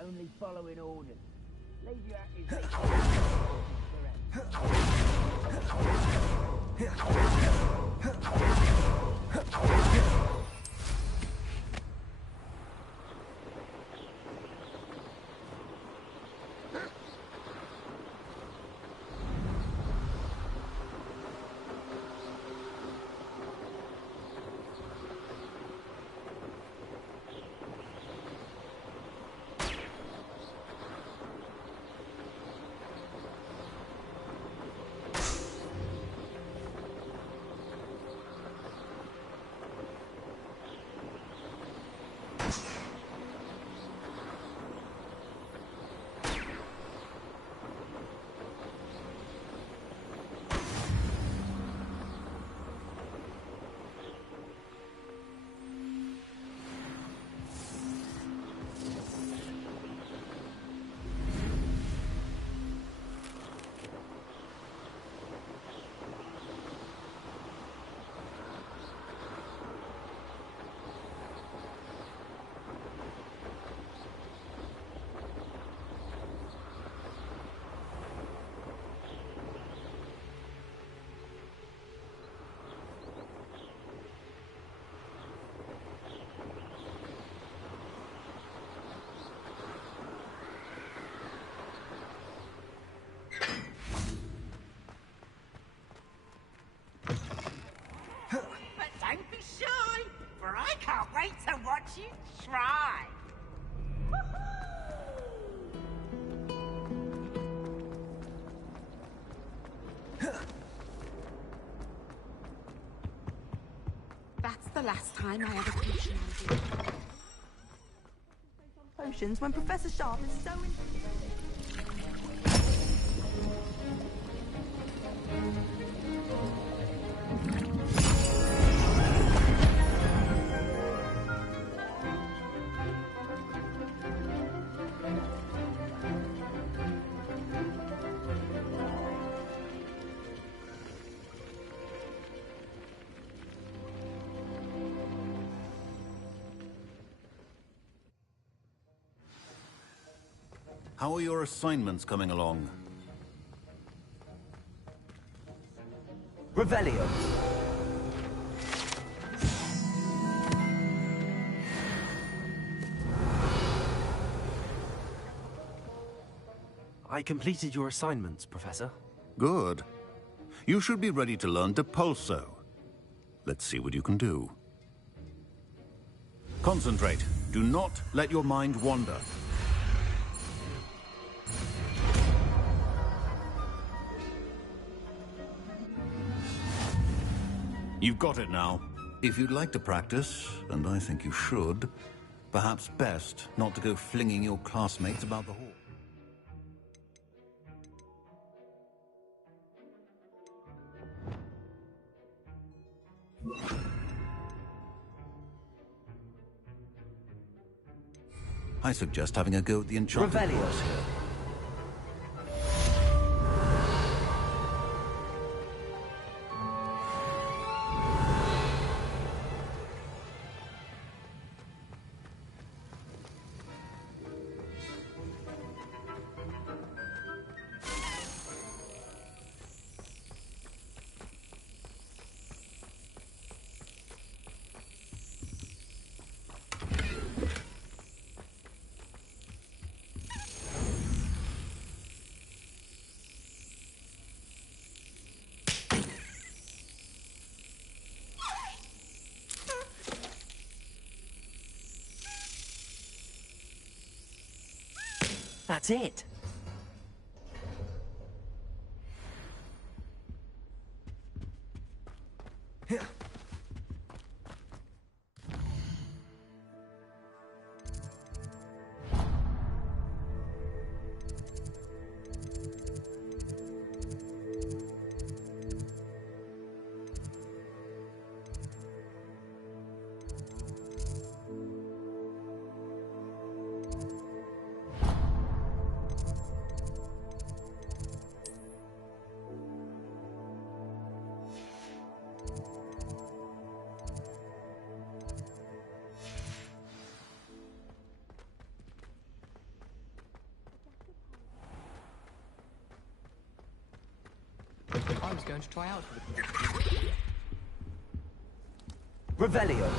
Only following orders. Leave your Don't be shy, for I can't wait to watch you try. That's the last time I have a potion on you. Potions when Professor Sharp is so in... How are your assignments coming along? Revelio. I completed your assignments, Professor. Good. You should be ready to learn Depulso. Let's see what you can do. Concentrate. Do not let your mind wander. You've got it now. If you'd like to practice, and I think you should, perhaps best not to go flinging your classmates about the hall. I suggest having a go at the enchanted course here. That's it. I was going to try out for the... Revelio.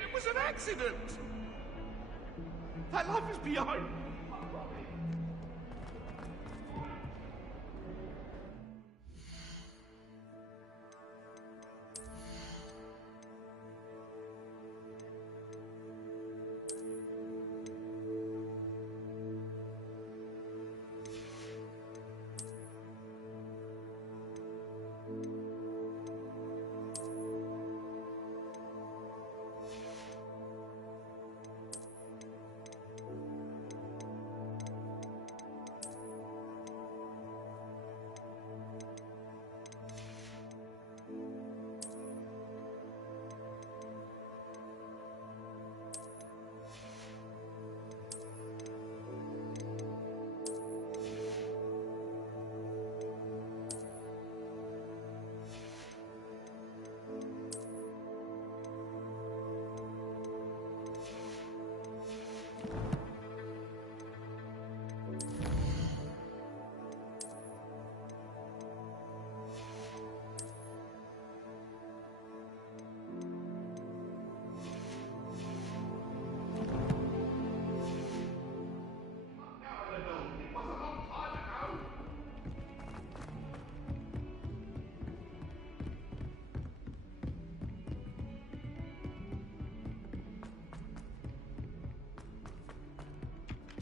It was an accident! That life is behind me.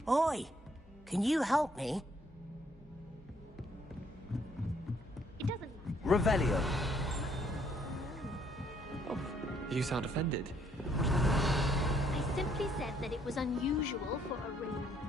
Oi, can you help me? It doesn't matter. Revelio. Oh, you sound offended. I simply said that it was unusual for a Ravenclaw.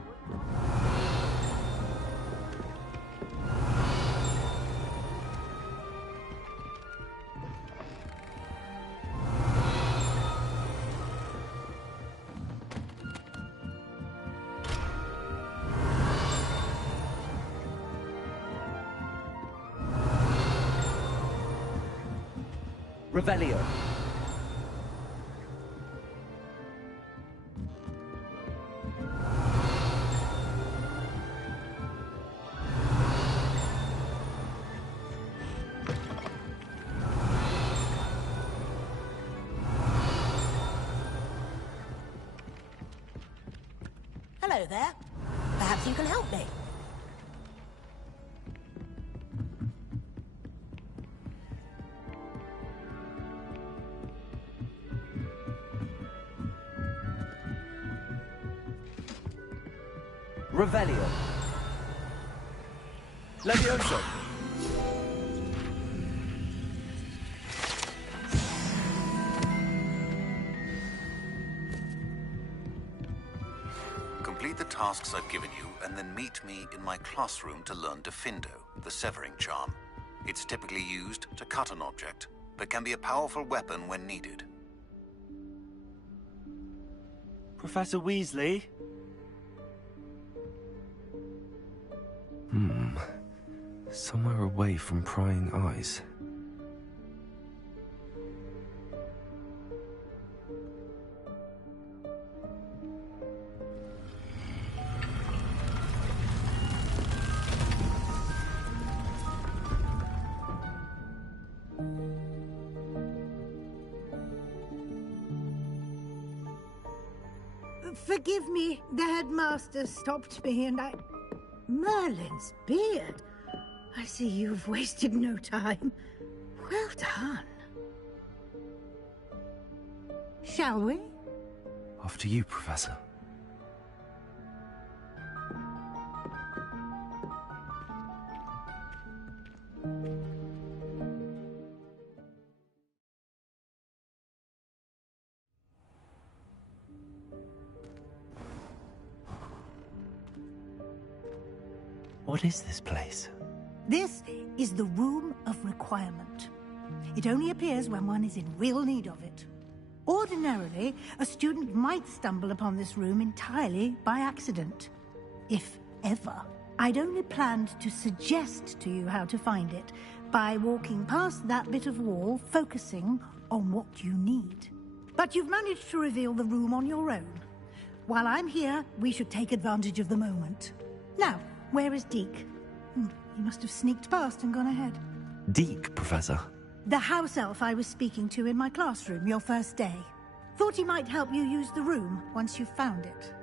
Revelio. Hello there. Perhaps you can help me. Revelio. Levioso. Complete the tasks I've given you, and then meet me in my classroom to learn Defindo, the severing charm. It's typically used to cut an object, but can be a powerful weapon when needed. Professor Weasley? Somewhere away from prying eyes. Forgive me, the headmaster stopped me and I... Merlin's beard. I see you've wasted no time. Well done. Shall we? After you, Professor. What is this place? This is the Room of Requirement. It only appears when one is in real need of it. Ordinarily, a student might stumble upon this room entirely by accident. If ever. I'd only planned to suggest to you how to find it by walking past that bit of wall, focusing on what you need. But you've managed to reveal the room on your own. While I'm here, we should take advantage of the moment. Now, where is Deke? He must have sneaked past and gone ahead. Deke, Professor. The house elf I was speaking to in my classroom your first day. Thought he might help you use the room once you found it.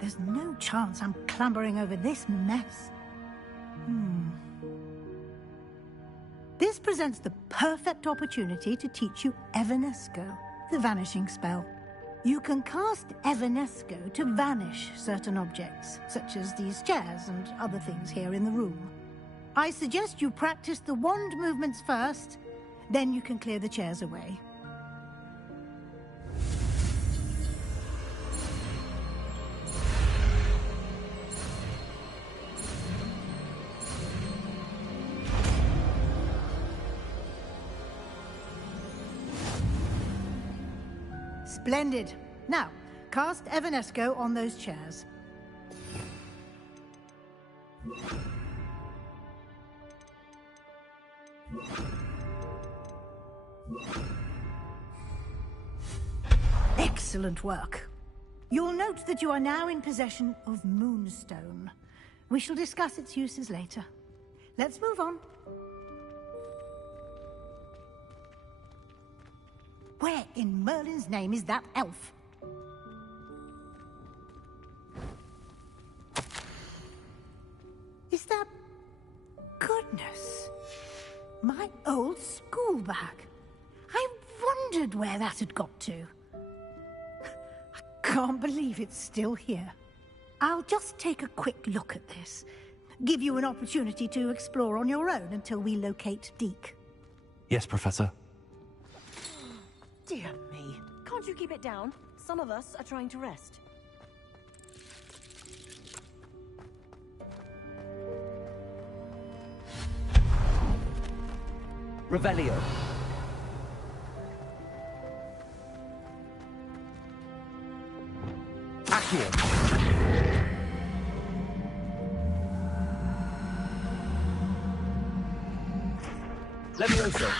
There's no chance I'm clambering over this mess. This presents the perfect opportunity to teach you Evanesco, the vanishing spell. You can cast Evanesco to vanish certain objects, such as these chairs and other things here in the room. I suggest you practice the wand movements first, then you can clear the chairs away. Splendid. Now, cast Evanesco on those chairs. Excellent work. You'll note that you are now in possession of Moonstone. We shall discuss its uses later. Let's move on. Where in Merlin's name is that elf? Is that... Goodness. My old school bag. I wondered where that had got to. I can't believe it's still here. I'll just take a quick look at this. Give you an opportunity to explore on your own until we locate Deke. Yes, Professor. Dear me. Can't you keep it down? Some of us are trying to rest. Revelio. Accio. Levioso.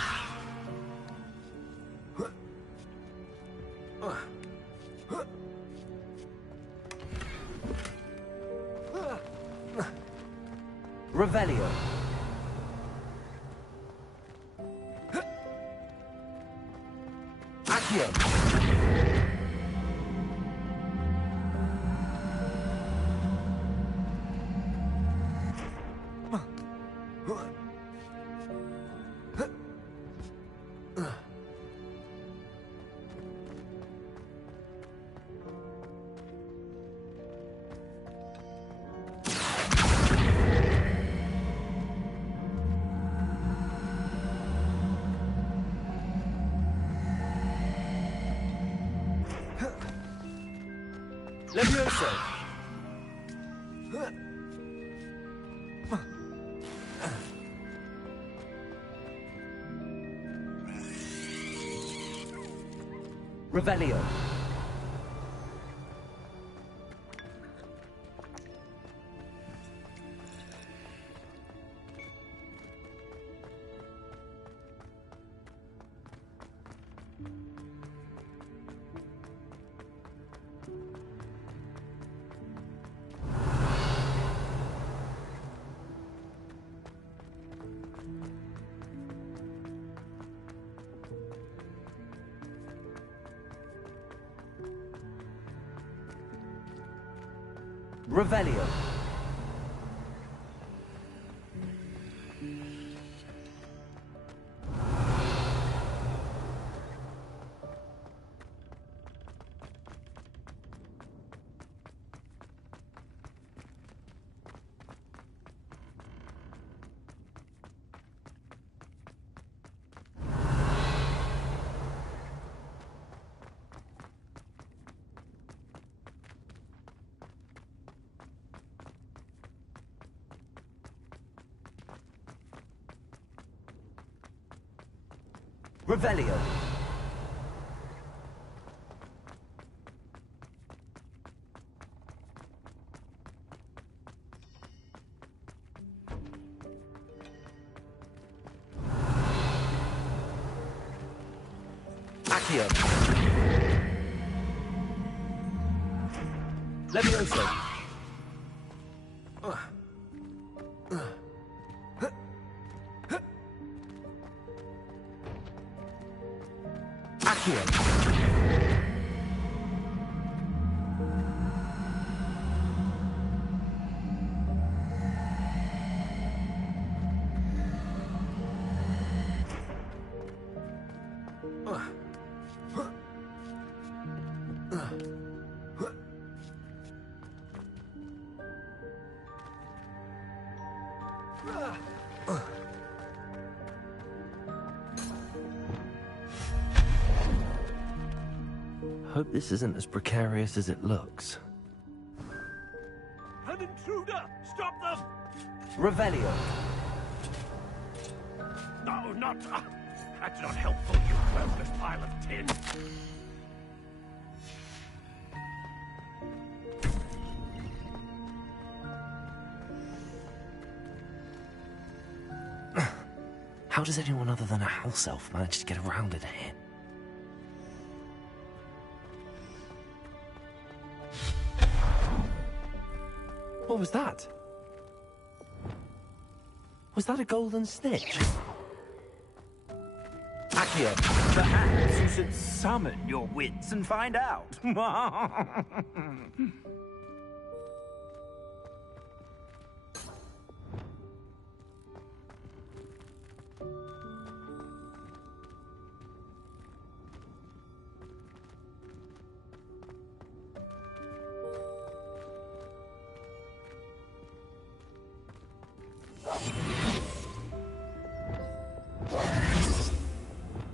Revelio. Accio. Levioso. Revelio. Revelio. Revelio. Accio. Levioso. Accio. Hope this isn't as precarious as it looks. An intruder! Stop them! Revelio. No, not... that's not helpful, you worthless pile of tin. How does anyone other than a house elf manage to get around in here? What was that? Was that a golden snitch? Accio. Perhaps you should summon your wits and find out.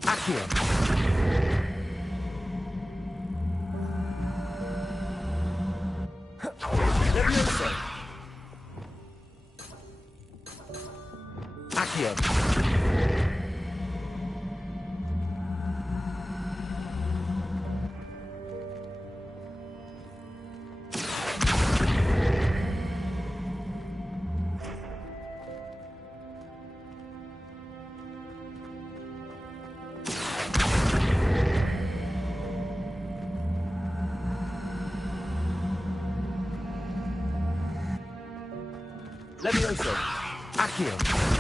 Accio. Levioso. Accio. Levioso. Accio.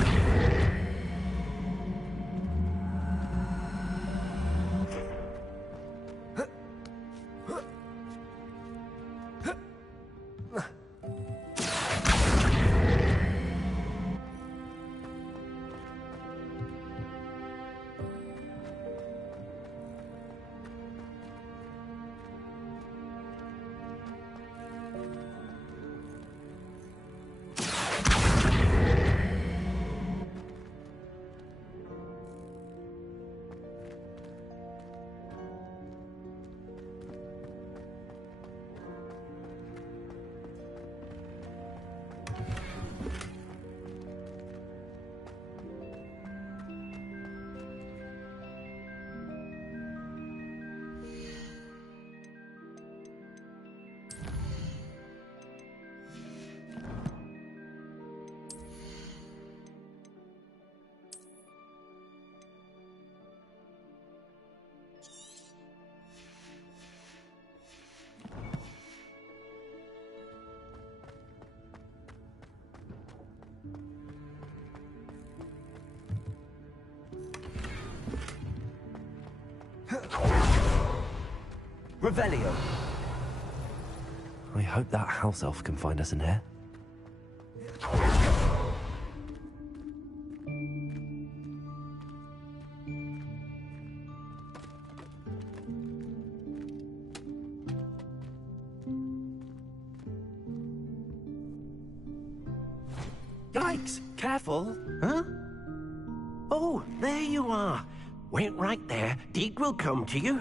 Revelio. I hope that house elf can find us in here. Yikes! Careful! Huh? Oh, there you are. Wait right there. Deke will come to you.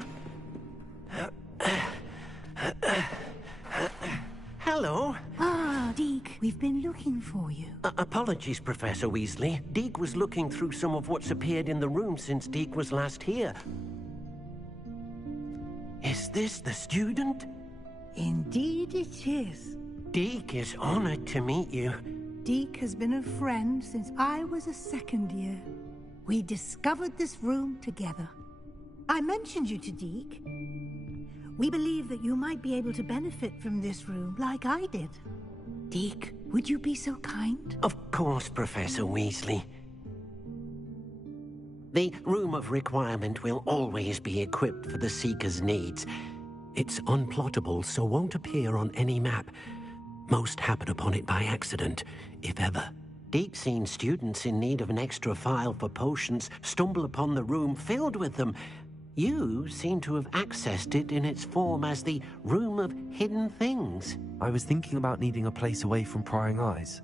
Hello. Ah, Deke, we've been looking for you. Apologies, Professor Weasley. Deke was looking through some of what's appeared in the room since Deke was last here. Is this the student? Indeed it is. Deke is honored to meet you. Deke has been a friend since I was a second year. We discovered this room together. I mentioned you to Deke. We believe that you might be able to benefit from this room like I did. Deke, would you be so kind? Of course, Professor Weasley. The Room of Requirement will always be equipped for the Seeker's needs. It's unplottable, so won't appear on any map. Most happen upon it by accident, if ever. Deke's seen students in need of an extra file for potions stumble upon the room filled with them. You seem to have accessed it in its form as the Room of Hidden Things. I was thinking about needing a place away from prying eyes.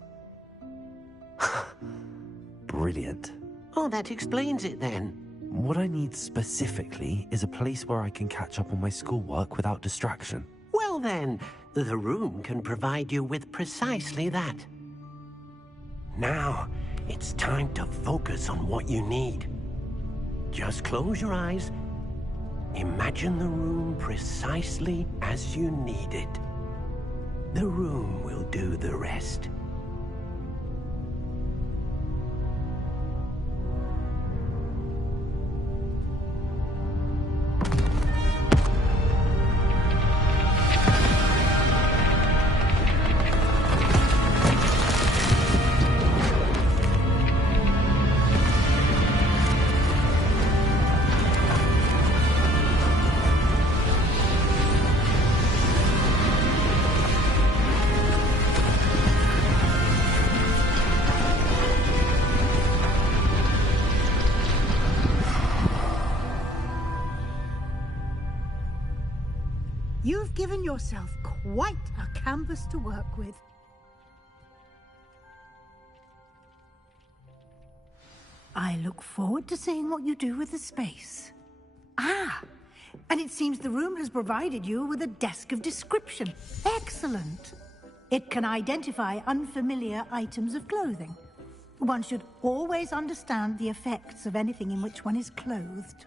Brilliant. Oh, that explains it then. What I need specifically is a place where I can catch up on my schoolwork without distraction. Well then, the room can provide you with precisely that. Now, it's time to focus on what you need. Just close your eyes. Imagine the room precisely as you need it. The room will do the rest. You've given yourself quite a canvas to work with. I look forward to seeing what you do with the space. Ah, and it seems the room has provided you with a desk of description. Excellent. It can identify unfamiliar items of clothing. One should always understand the effects of anything in which one is clothed.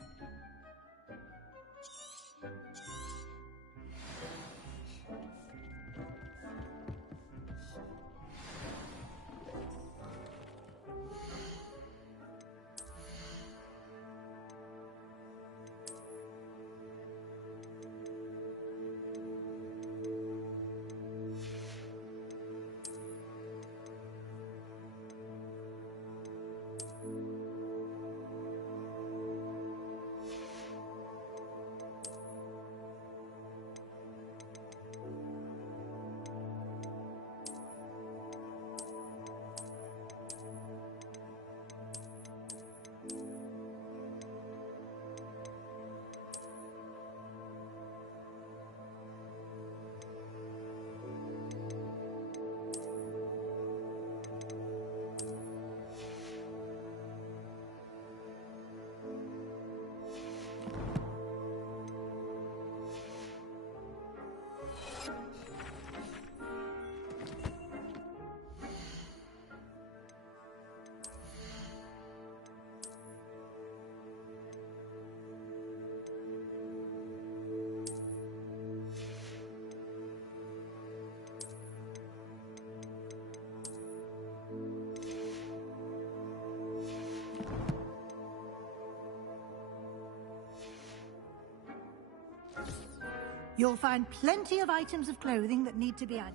You'll find plenty of items of clothing that need to be added.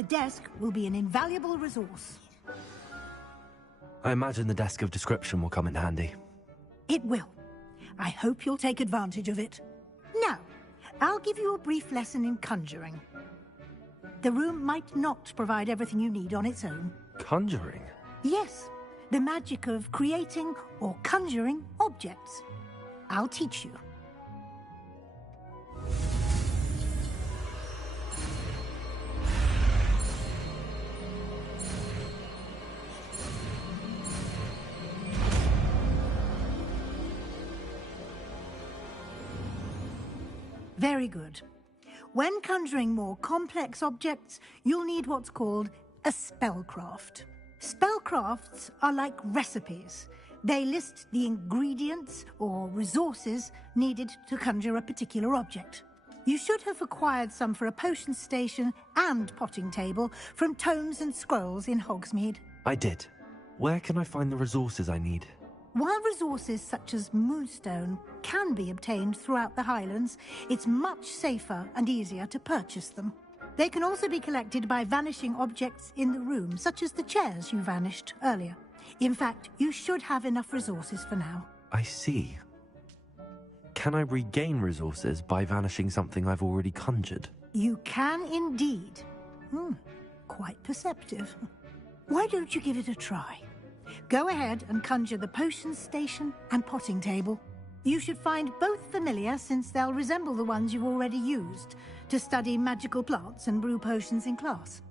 The desk will be an invaluable resource. I imagine the desk of description will come in handy. It will. I hope you'll take advantage of it. Now, I'll give you a brief lesson in conjuring. The room might not provide everything you need on its own. Conjuring? Yes, the magic of creating or conjuring objects. I'll teach you. Very good. When conjuring more complex objects, you'll need what's called a spellcraft. Spellcrafts are like recipes. They list the ingredients or resources needed to conjure a particular object. You should have acquired some for a potion station and potting table from tomes and scrolls in Hogsmeade. I did. Where can I find the resources I need? While resources such as Moonstone can be obtained throughout the Highlands, it's much safer and easier to purchase them. They can also be collected by vanishing objects in the room, such as the chairs you vanished earlier. In fact, you should have enough resources for now. I see. Can I regain resources by vanishing something I've already conjured? You can indeed. Quite perceptive. Why don't you give it a try? Go ahead and conjure the potion station and potting table. You should find both familiar, since they'll resemble the ones you've already used to study magical plants and brew potions in class.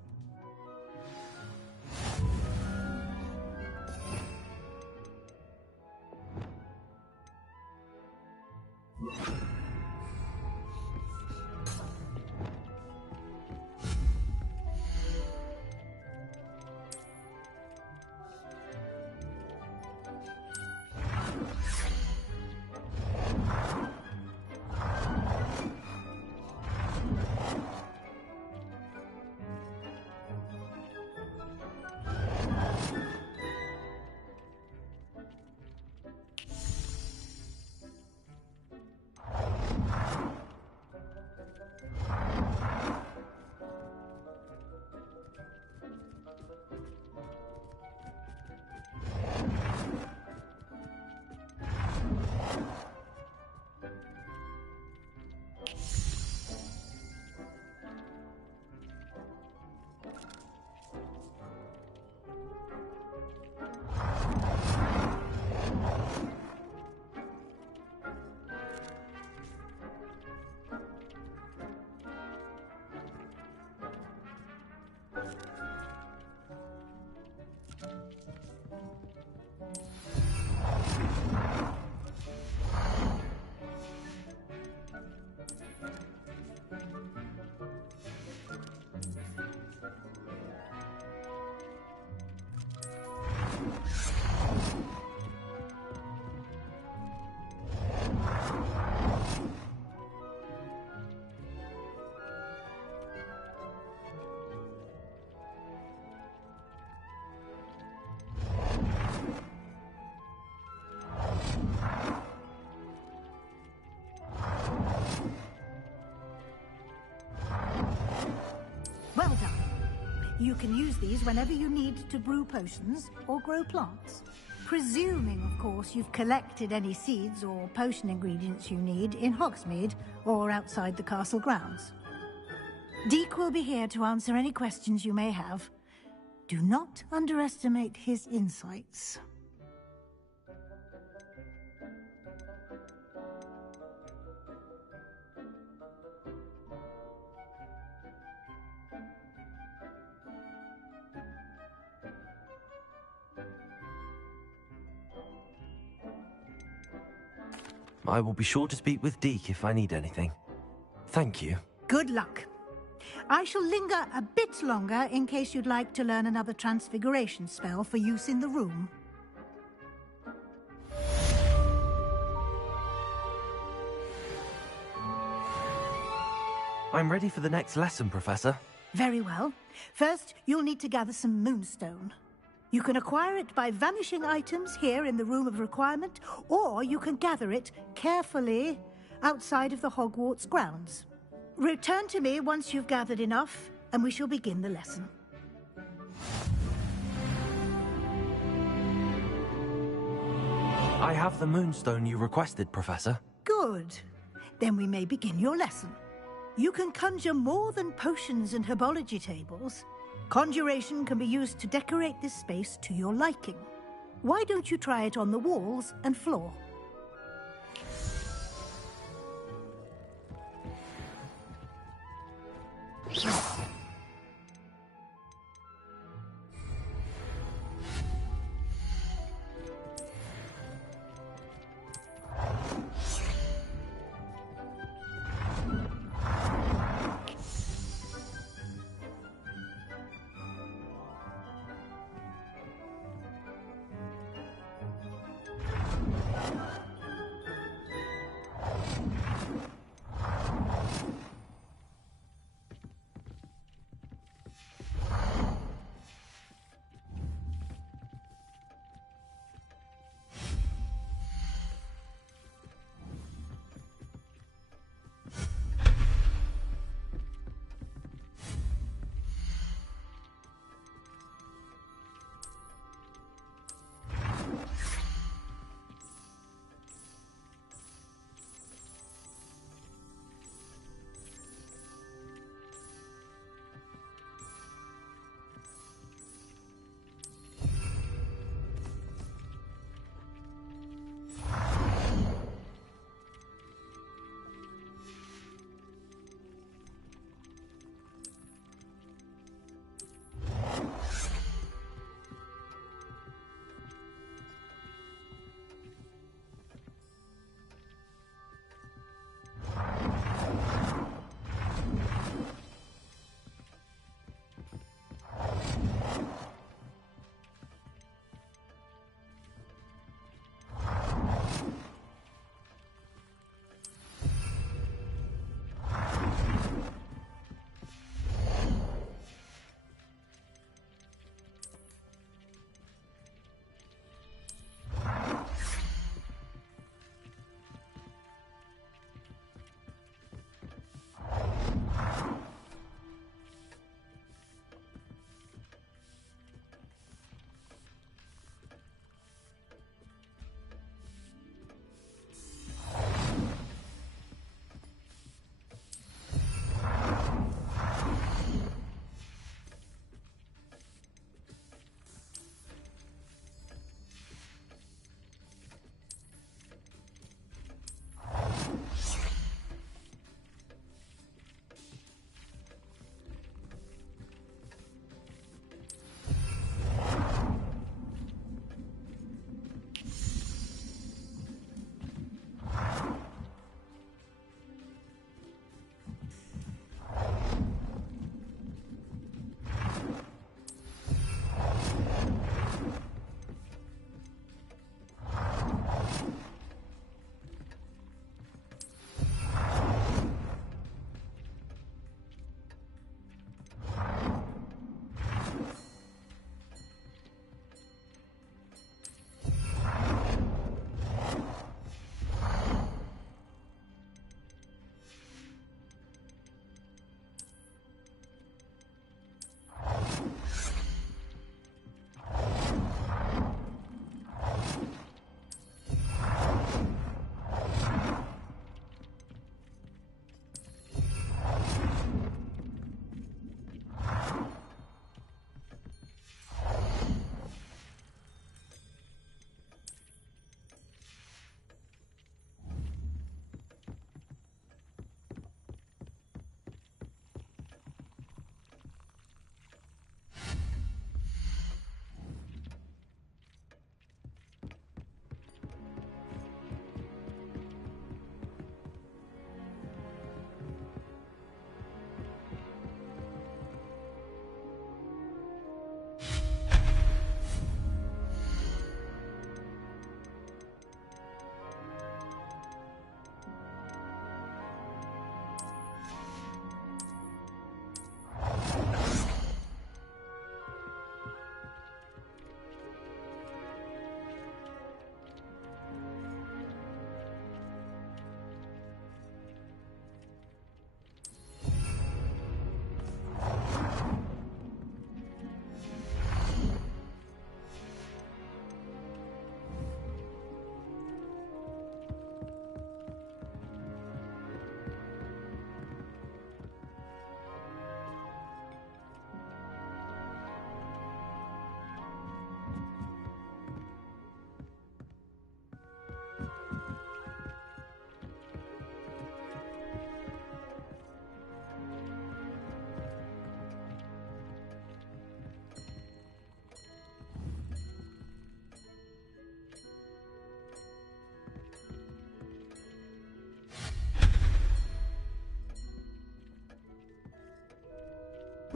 Well done. You can use these whenever you need to brew potions or grow plants. Presuming, of course, you've collected any seeds or potion ingredients you need in Hogsmeade or outside the castle grounds. Deek will be here to answer any questions you may have. Do not underestimate his insights. I will be sure to speak with Deek if I need anything. Thank you. Good luck. I shall linger a bit longer in case you'd like to learn another transfiguration spell for use in the room. I'm ready for the next lesson, Professor. Very well. First, you'll need to gather some Moonstone. You can acquire it by vanishing items here in the Room of Requirement, or you can gather it carefully outside of the Hogwarts grounds. Return to me once you've gathered enough, and we shall begin the lesson. I have the moonstone you requested, Professor. Good. Then we may begin your lesson. You can conjure more than potions and herbology tables. Conjuration can be used to decorate this space to your liking. Why don't you try it on the walls and floor?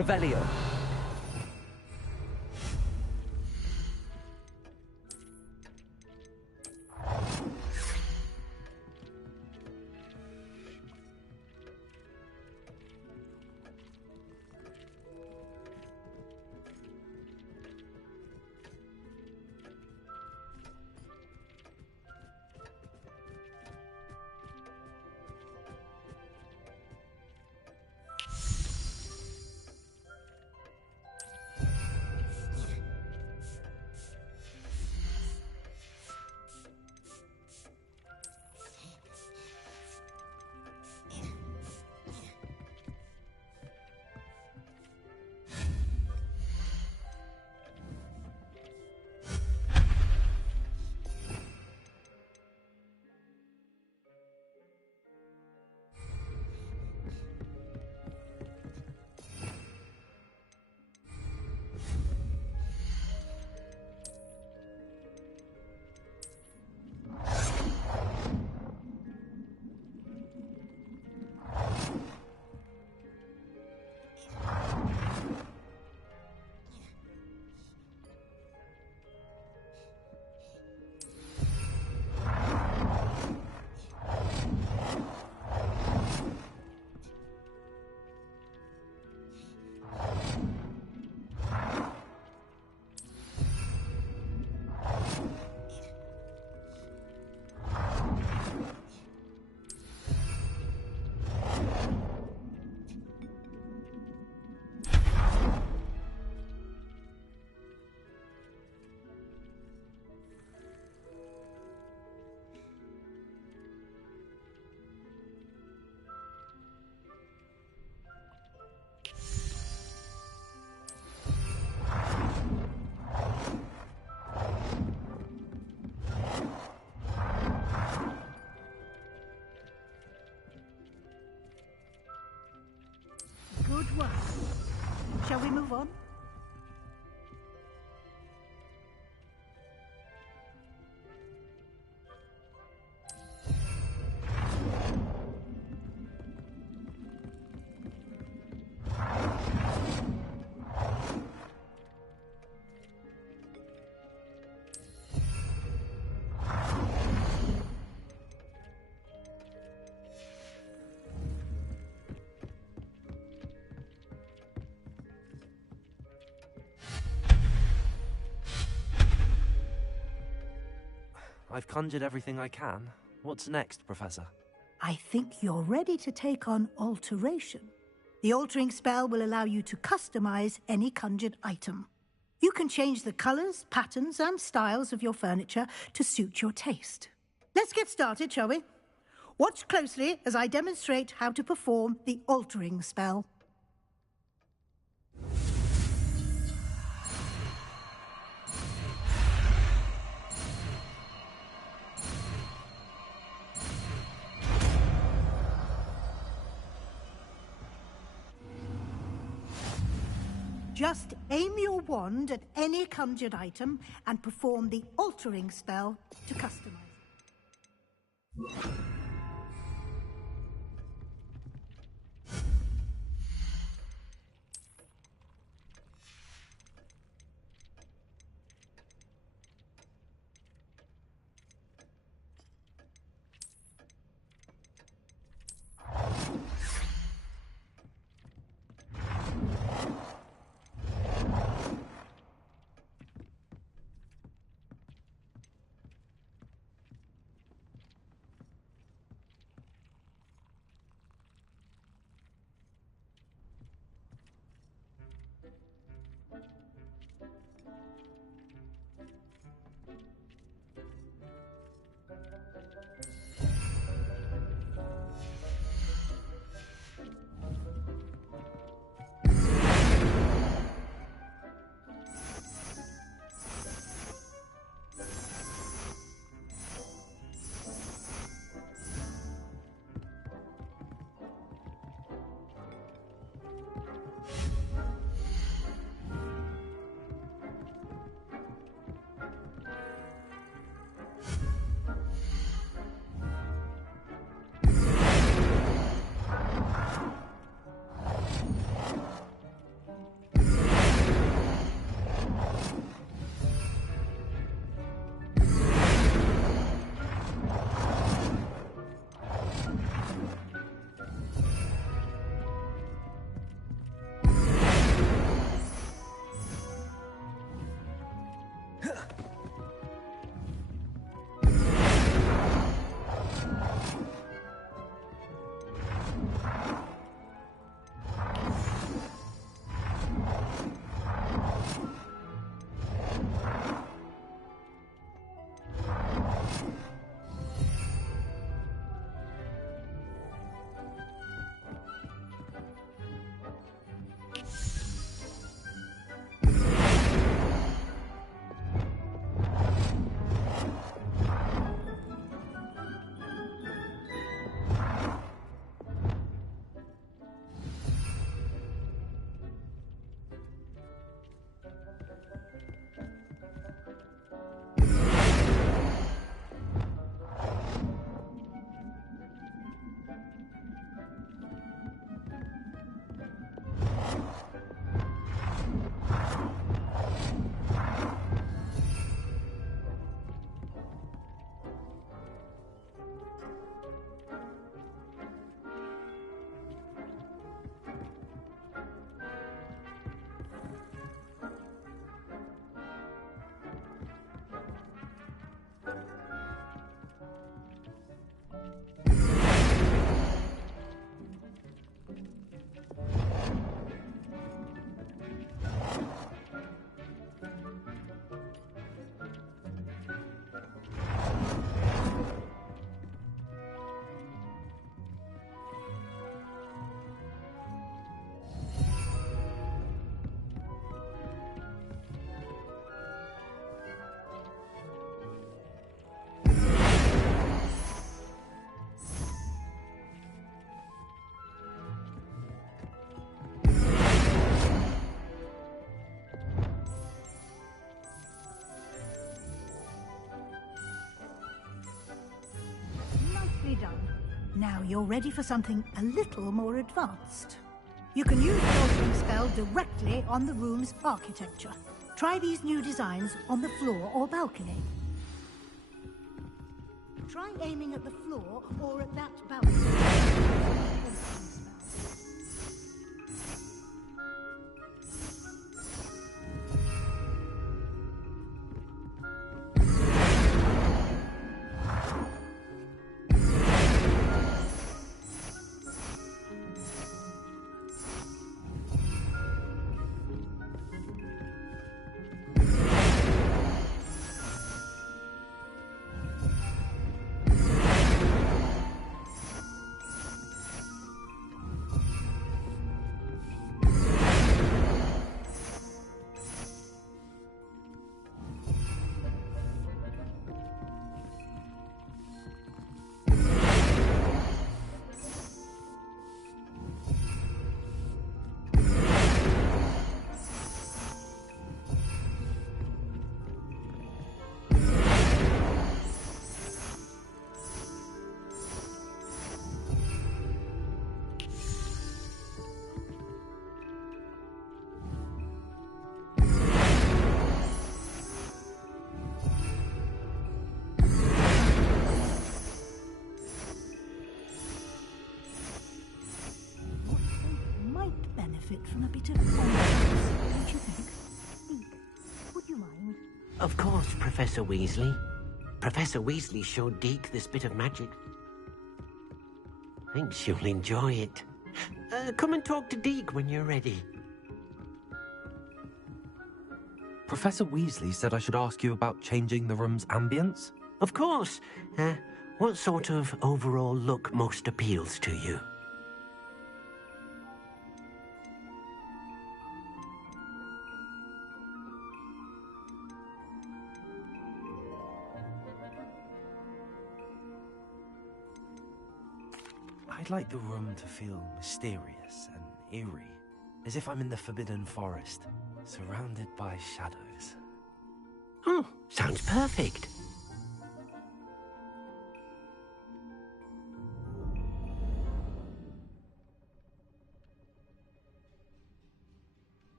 Revelio. Good work. Shall we move on? I've conjured everything I can. What's next, Professor? I think you're ready to take on alteration. The altering spell will allow you to customize any conjured item. You can change the colors, patterns, and styles of your furniture to suit your taste. Let's get started, shall we? Watch closely as I demonstrate how to perform the altering spell. Just aim your wand at any conjured item and perform the altering spell to customize it. Nicely done. Now you're ready for something a little more advanced. You can use the altering spell directly on the room's architecture. Try these new designs on the floor or balcony. Try aiming at the floor or at that balcony. From a bit of confidence, don't you think? Deke, would you mind? Of course, Professor Weasley. Professor Weasley showed Deke this bit of magic. Thinks you'll enjoy it. Come and talk to Deke when you're ready. Professor Weasley said I should ask you about changing the room's ambience? Of course. What sort of overall look most appeals to you? I'd like the room to feel mysterious and eerie, as if I'm in the Forbidden Forest, surrounded by shadows. Oh, sounds perfect.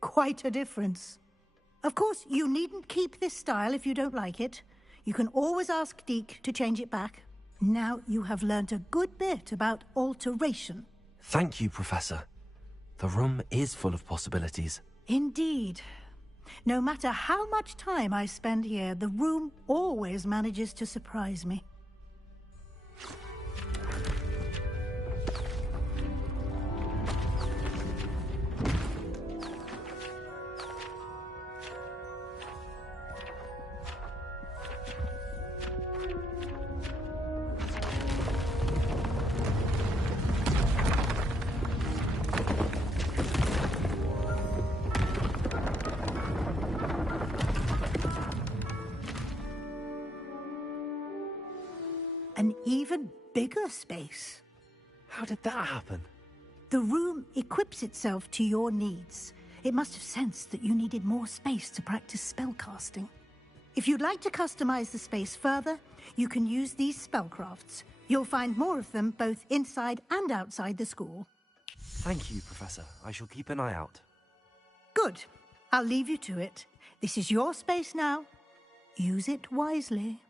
Quite a difference. Of course, you needn't keep this style if you don't like it. You can always ask Deke to change it back. Now you have learnt a good bit about alteration. Thank you, Professor. The room is full of possibilities. Indeed. No matter how much time I spend here, the room always manages to surprise me. An even bigger space. How did that happen? The room equips itself to your needs. It must have sensed that you needed more space to practice spellcasting. If you'd like to customize the space further, you can use these spellcrafts. You'll find more of them both inside and outside the school. Thank you, Professor. I shall keep an eye out. Good. I'll leave you to it. This is your space now. Use it wisely.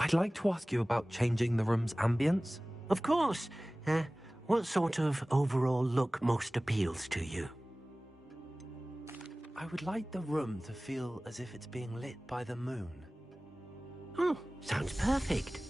I'd like to ask you about changing the room's ambience. Of course. What sort of overall look most appeals to you? I would like the room to feel as if it's being lit by the moon. Oh, sounds perfect.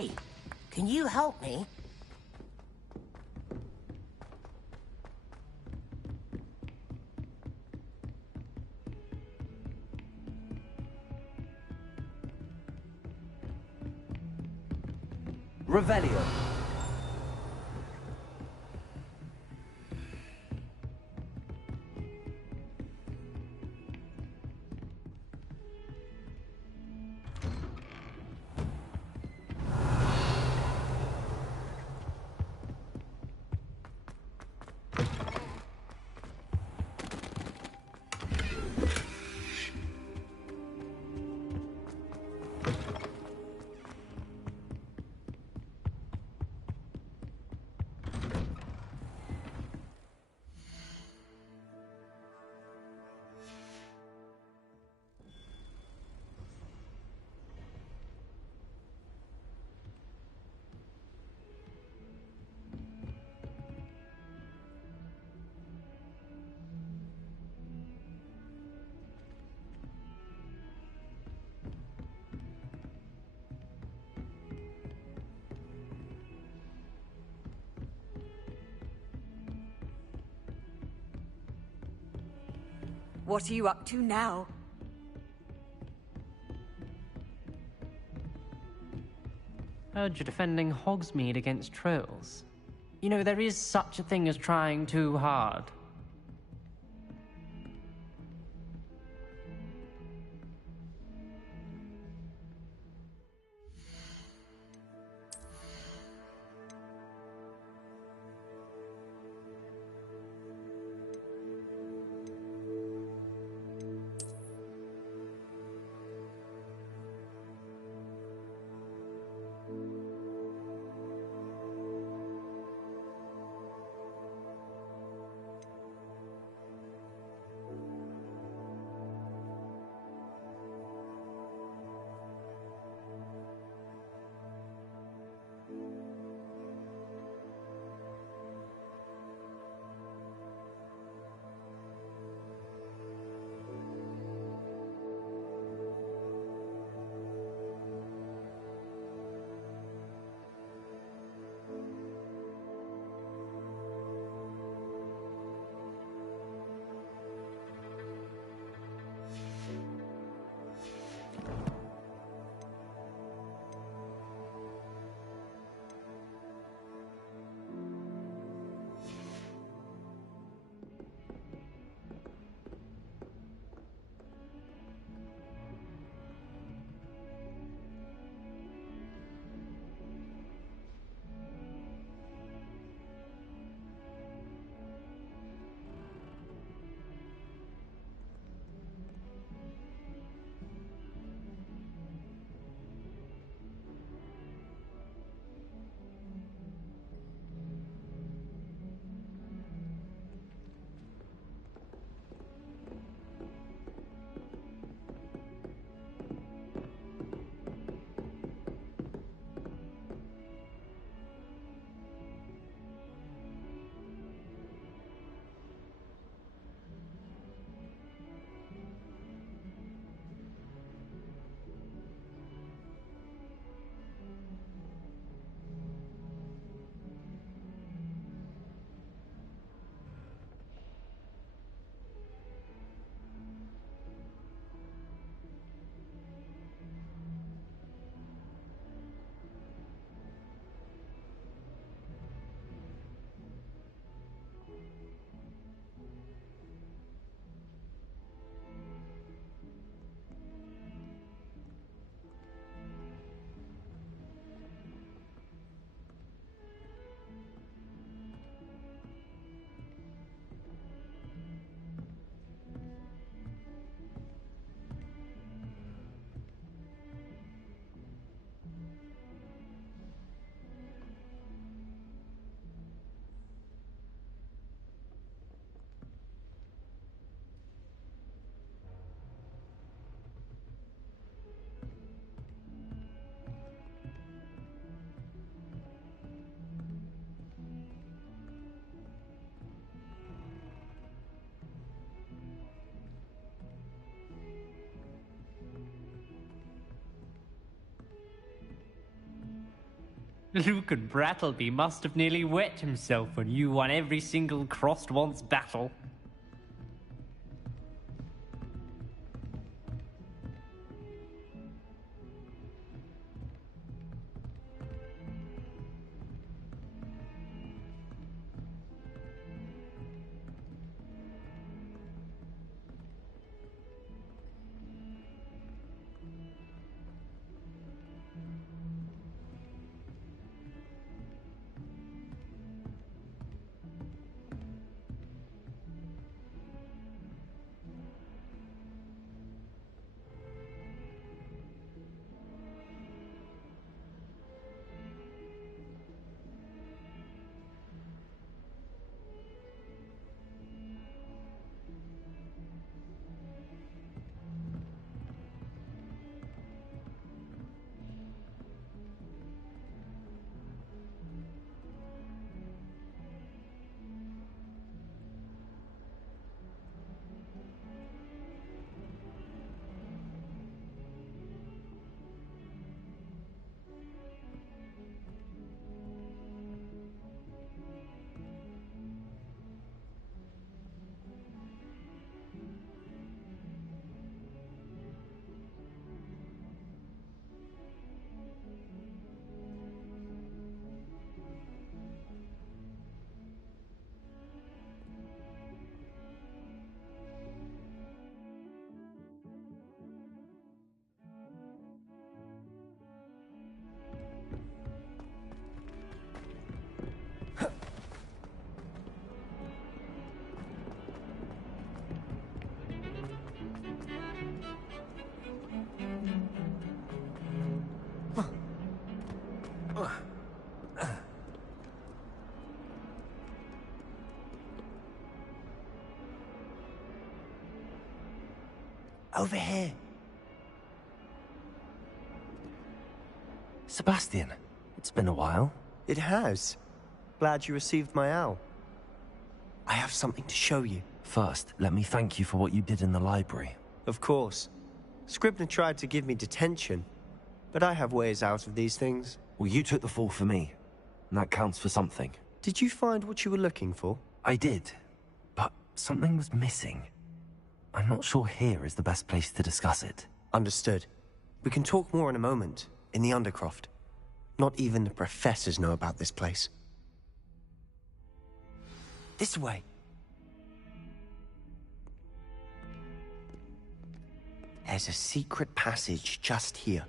Oi, can you help me? Revelio. What are you up to now? Heard you're defending Hogsmeade against trolls. You know, there is such a thing as trying too hard. Luke and Brattleby must have nearly wet himself when you won every single crossed once battle. Over here. Sebastian, it's been a while. It has. Glad you received my owl. I have something to show you. First, let me thank you for what you did in the library. Of course. Scribner tried to give me detention, but I have ways out of these things. Well, you took the fall for me, and that counts for something. Did you find what you were looking for? I did, but something was missing. I'm not sure here is the best place to discuss it. Understood. We can talk more in a moment, in the Undercroft. Not even the professors know about this place. This way. There's a secret passage just here.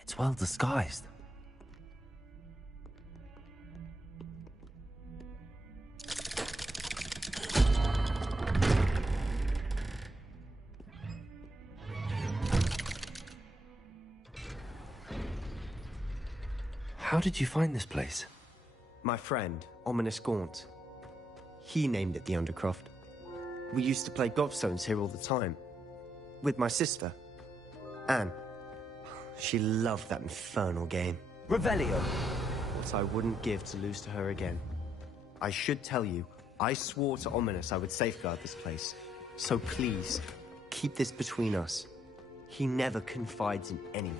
It's well disguised. How did you find this place? My friend, Ominous Gaunt. He named it the Undercroft. We used to play gobstones here all the time. With my sister, Anne. She loved that infernal game. Revelio! What I wouldn't give to lose to her again. I should tell you, I swore to Ominous I would safeguard this place. So please, keep this between us. He never confides in anyone.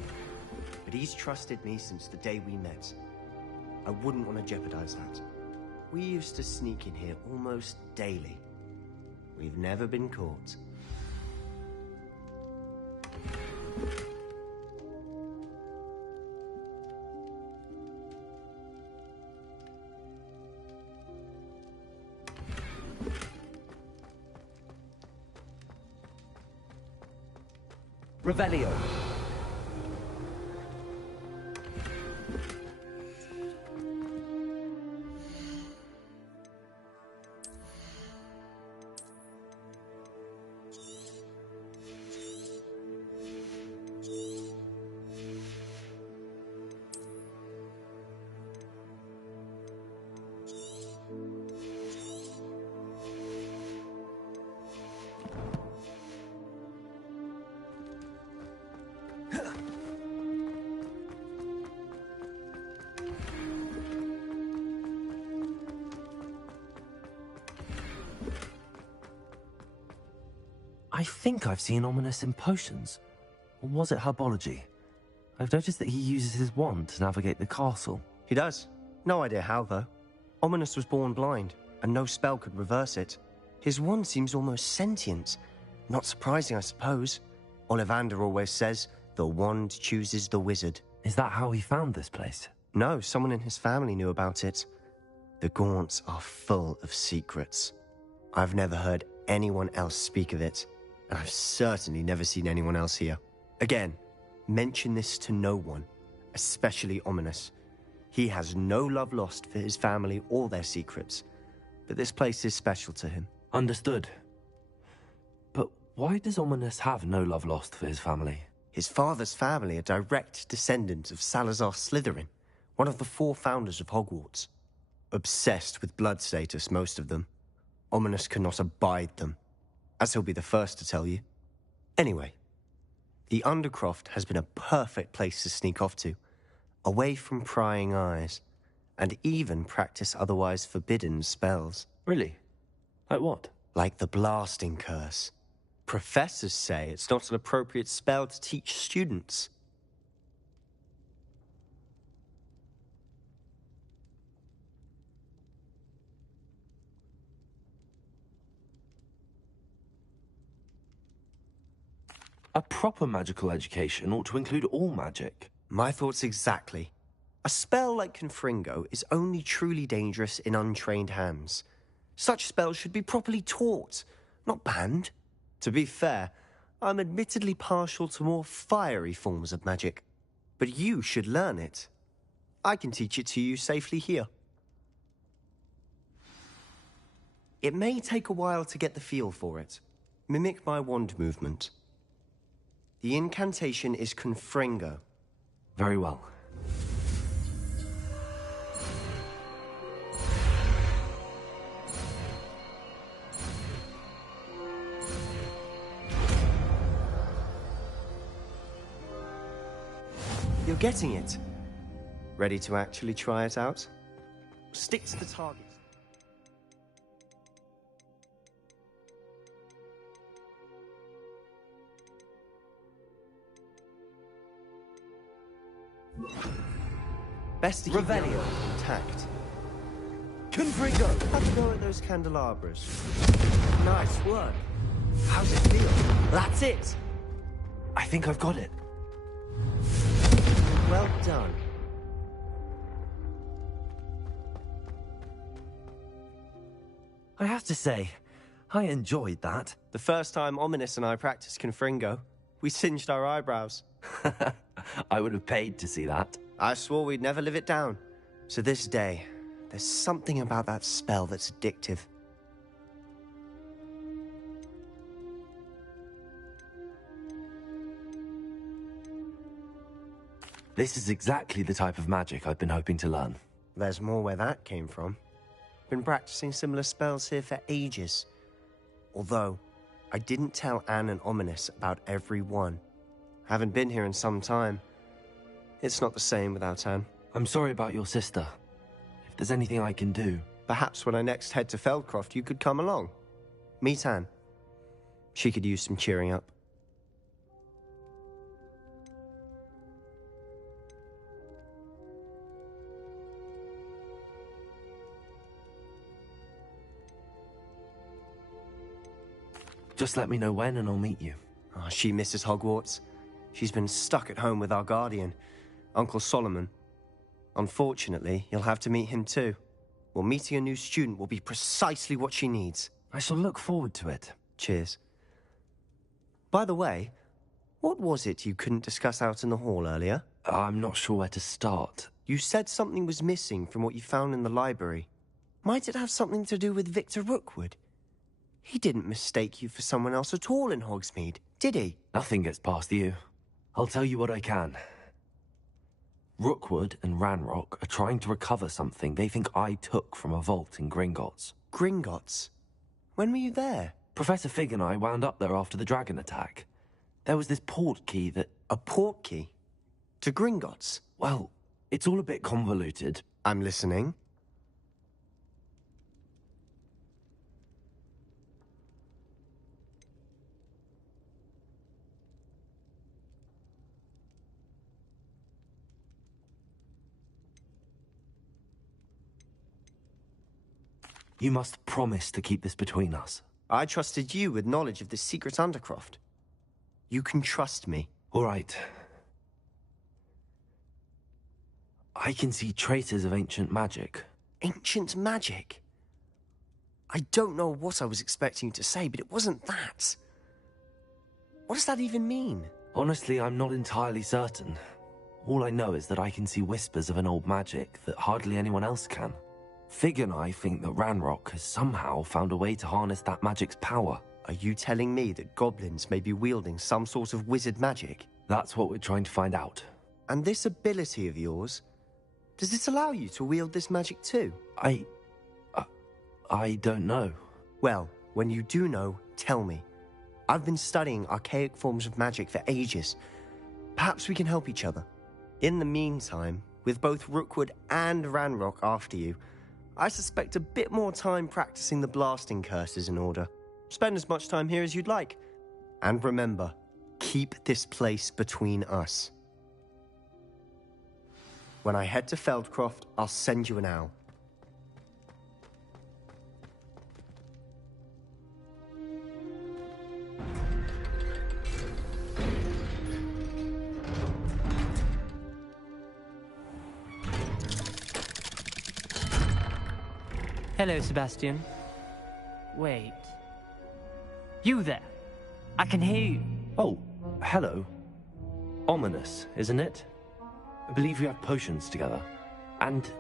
But he's trusted me since the day we met. I wouldn't want to jeopardize that. We used to sneak in here almost daily. We've never been caught. Revelio. I think I've seen Ominous in potions. Or was it herbology? I've noticed that he uses his wand to navigate the castle. He does. No idea how, though. Ominous was born blind, and no spell could reverse it. His wand seems almost sentient. Not surprising, I suppose. Ollivander always says, the wand chooses the wizard. Is that how he found this place? No, someone in his family knew about it. The Gaunts are full of secrets. I've never heard anyone else speak of it, and I've certainly never seen anyone else here. Again, mention this to no one, especially Ominous. He has no love lost for his family or their secrets, but this place is special to him. Understood. But why does Ominous have no love lost for his family? His father's family are direct descendants of Salazar Slytherin, one of the 4 founders of Hogwarts. Obsessed with blood status, most of them. Ominous cannot abide them, as he'll be the first to tell you. Anyway, the Undercroft has been a perfect place to sneak off to, away from prying eyes, and even practice otherwise forbidden spells. Really? Like what? Like the blasting curse. Professors say it's not an appropriate spell to teach students. A proper magical education ought to include all magic. My thoughts exactly. A spell like Confringo is only truly dangerous in untrained hands. Such spells should be properly taught, not banned. To be fair, I'm admittedly partial to more fiery forms of magic. But you should learn it. I can teach it to you safely here. It may take a while to get the feel for it. Mimic my wand movement. The incantation is Confringo. Very well. You're getting it. Ready to actually try it out? Stick to the target. Best to keep the Revelio. element intact. Confringo. Have a go at those candelabras. Nice work. How's it feel? That's it. I think I've got it. Well done. I have to say, I enjoyed that. The first time Ominous and I practiced Confringo, we singed our eyebrows. I would have paid to see that. I swore we'd never live it down. To this day, there's something about that spell that's addictive. This is exactly the type of magic I've been hoping to learn. There's more where that came from. Been practicing similar spells here for ages. Although, I didn't tell Anne and Ominous about every one. Haven't been here in some time. It's not the same without Anne. I'm sorry about your sister. If there's anything I can do... Perhaps when I next head to Feldcroft, you could come along. Meet Anne. She could use some cheering up. Just let me know when and I'll meet you. Oh, she misses Hogwarts. She's been stuck at home with our guardian, Uncle Solomon. Unfortunately, you'll have to meet him too. Well, meeting a new student will be precisely what she needs. I shall look forward to it. Cheers. By the way, what was it you couldn't discuss out in the hall earlier? I'm not sure where to start. You said something was missing from what you found in the library. Might it have something to do with Victor Rookwood? He didn't mistake you for someone else at all in Hogsmeade, did he? Nothing gets past you. I'll tell you what I can. Rookwood and Ranrock are trying to recover something they think I took from a vault in Gringotts. Gringotts? When were you there? Professor Fig and I wound up there after the dragon attack. There was this port key that... A port key? To Gringotts? Well, it's all a bit convoluted. I'm listening. You must promise to keep this between us. I trusted you with knowledge of this secret undercroft. You can trust me. All right. I can see traces of ancient magic. Ancient magic? I don't know what I was expecting you to say, but it wasn't that. What does that even mean? Honestly, I'm not entirely certain. All I know is that I can see whispers of an old magic that hardly anyone else can. Fig and I think that Ranrock has somehow found a way to harness that magic's power. Are you telling me that goblins may be wielding some sort of wizard magic? That's what we're trying to find out. And this ability of yours, does it allow you to wield this magic too? I don't know. Well, when you do know, tell me. I've been studying archaic forms of magic for ages. Perhaps we can help each other. In the meantime, with both Rookwood and Ranrock after you, I suspect a bit more time practicing the blasting curse is in order. Spend as much time here as you'd like. And remember, keep this place between us. When I head to Feldcroft, I'll send you an owl. Hello, Sebastian. Wait. You there? I can hear you. Oh, hello. Ominous, isn't it? I believe we have potions together. And